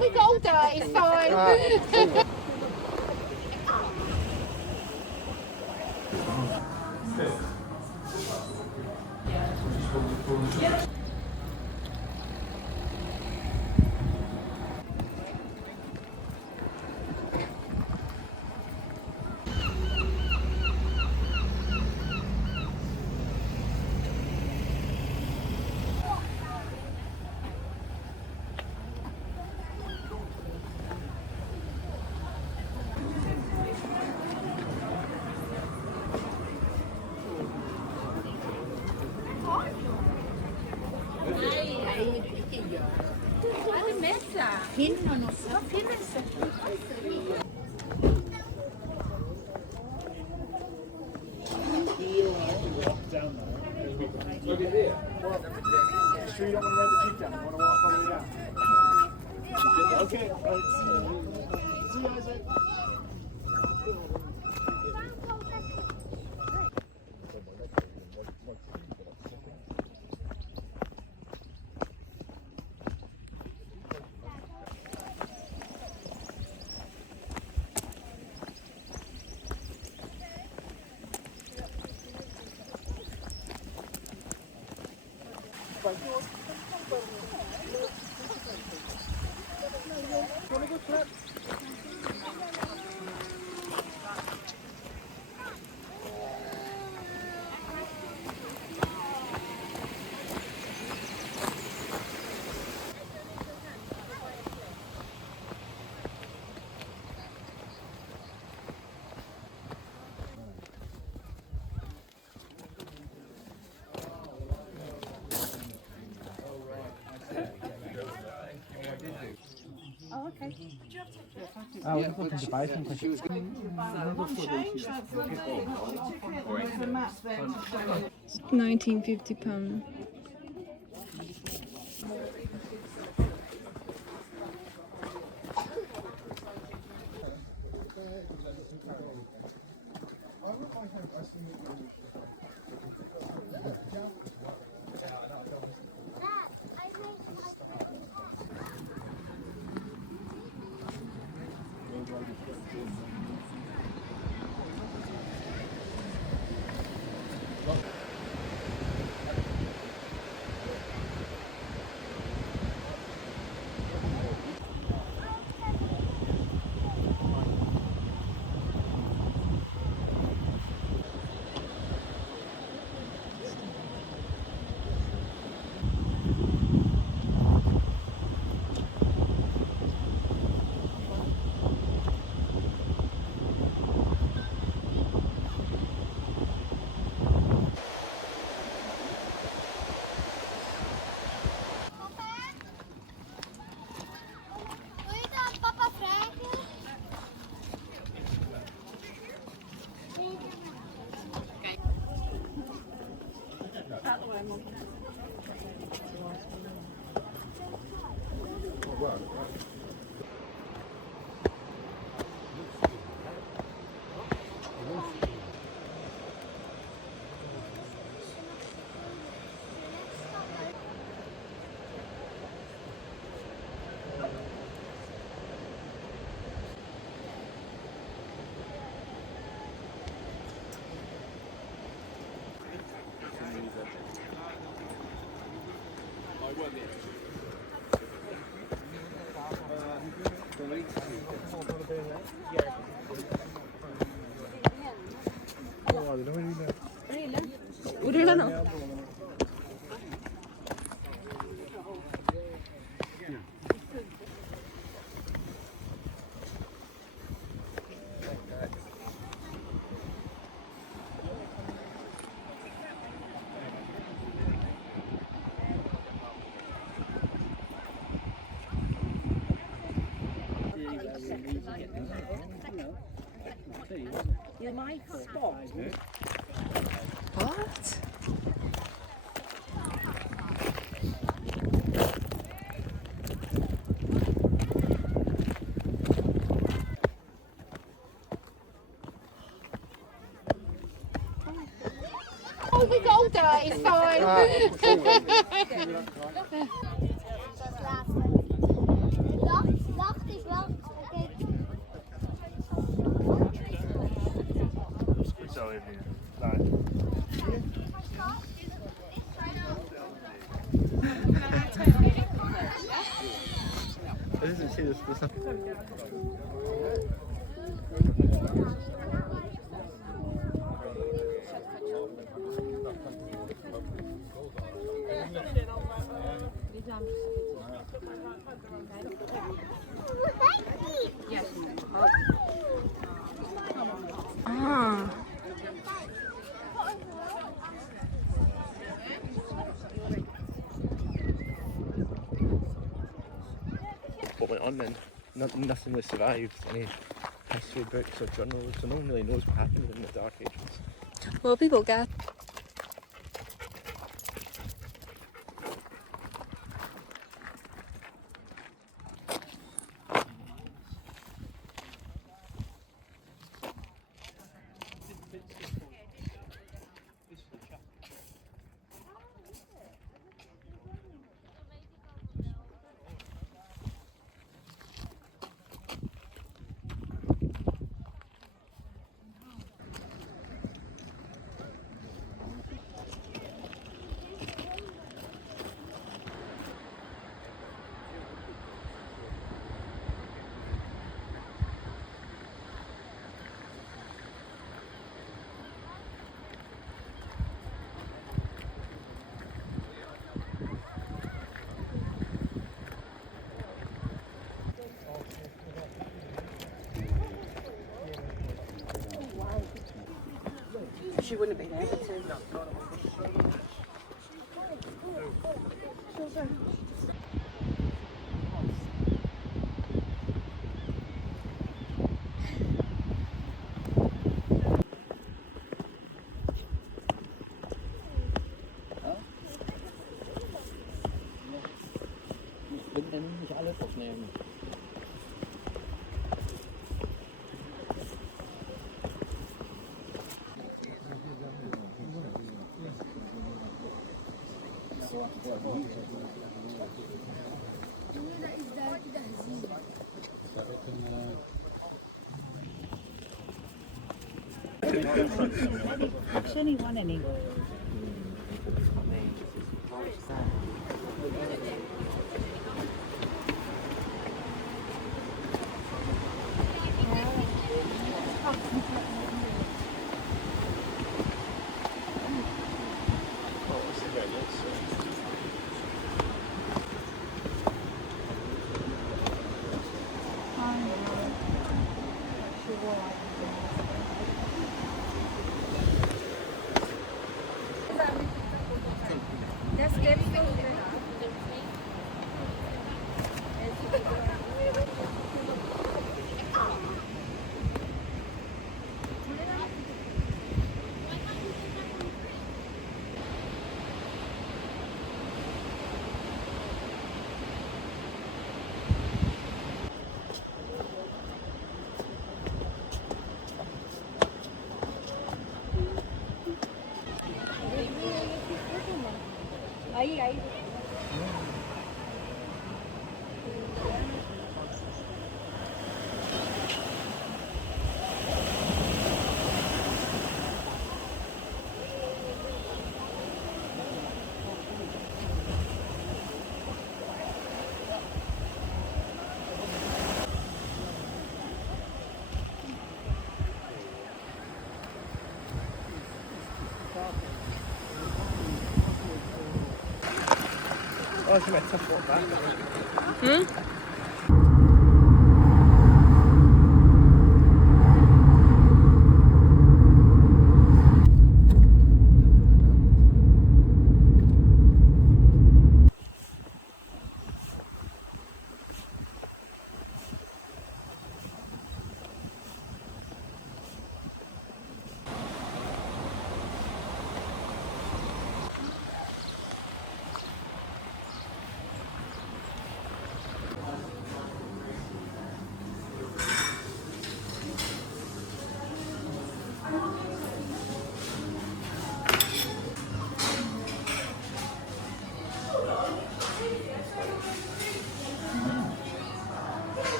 we go there, it's fine. Look at here. You sure you don't want to ride the Jeep down? You want to walk all the way down? Okay. All right. See you, Isaac. I was looking to buy something. £19.50. 우리는 What? Oh, we go there, it's fine. didn't see this. Ah. What went on then? Nothing was survived. Any history books or journals, so no one really knows what happened in the Dark Ages. Well, people get. She wouldn't have been able to. Nicht alles aufnehmen. Anyone anyway. Ahí. Oh, it's a tough walk back. Hmm?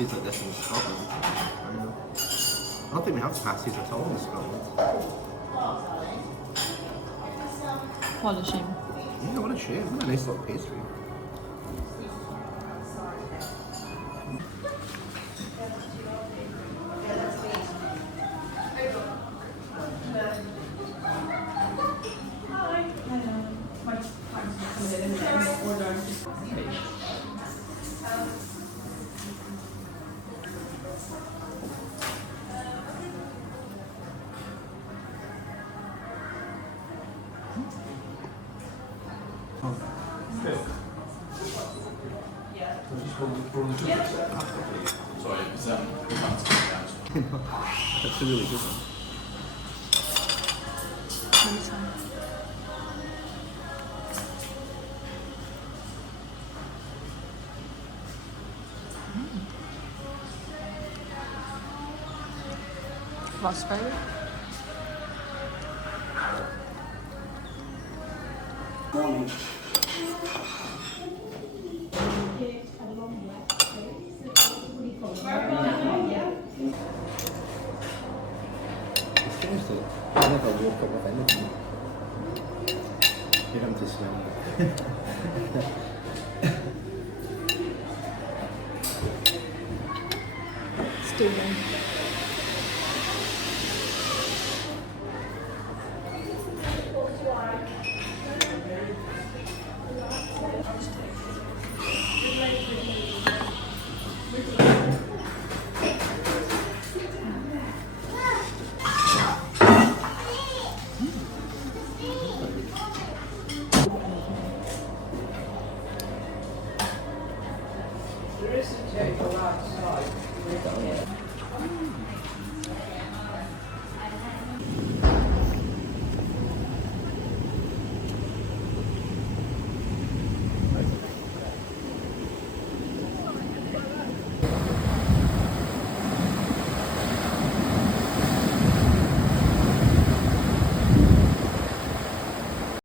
pasties like this in Scotland. I don't know. I don't think we have pasties at all in Scotland. What a shame. Yeah, what a shame. What a nice little pastry. That's a really good one. Raspberry. Seriously, I never woke up with anything. You're having to smell it. Steaming.